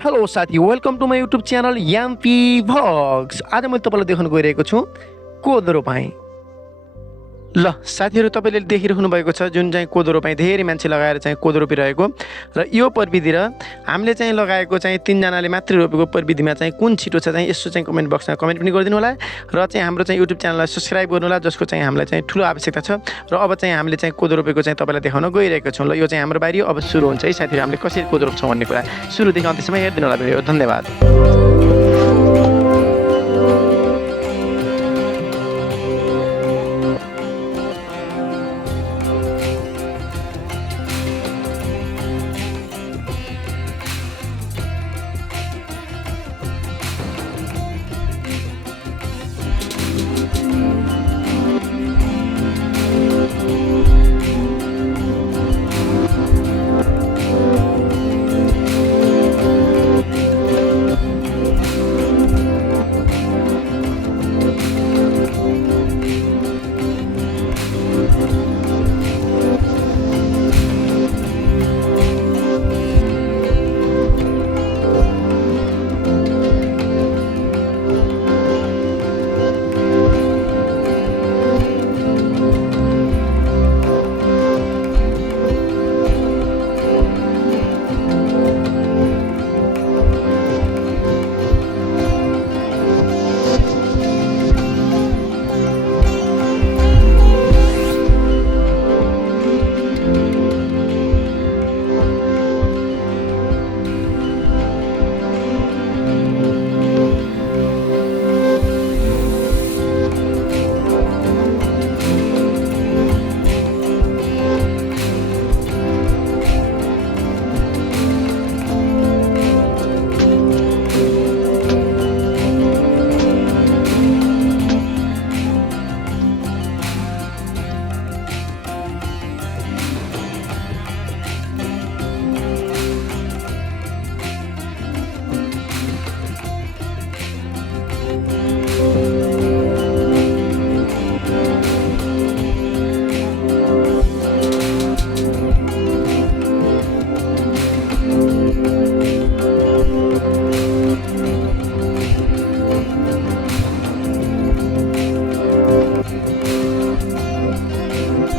Hello साथी, welcome to my YouTube channel याम्पी vlogs. आज मैले तपाईँलाई देखाउन गइरहेको छु कोदो रोपाई। ल साथीहरू, तपाईँले देखिराख्नु भएको छ जुन चाहिँ कोदो रोपाई धेरै मान्छे लगाएर चाहिँ कोदो रोपिरहेको र यो प्रविधि र हामीले चाहिँ लगाएको चाहिँ 3 जनाले मात्रै रोपेको प्रविधिमा चाहिँ कुन छिटो छ चाहिँ यसो चाहिँ कमेन्ट बक्समा कमेन्ट पनि गरिदिनु होला र चाहिँ हाम्रो चाहिँ युट्युब च्यानललाई सब्स्क्राइब गर्नु होला, जसको चाहिँ हामीलाई चाहिँ ठुलो आवश्यकता छ। र अब चाहिँ हामीले चाहिँ कोदो रोपेको चाहिँ तपाईँलाई देखाउन गइरहेको छौँ। ल यो चाहिँ हाम्रो बारी अब सुरु हुन्छ है साथीहरू, हामीले कसरी कोदो रोप्छौँ भन्ने कुरा सुरुदेखि अन्त्यसम्म हेरिदिनु होला भिडियो। धन्यवाद।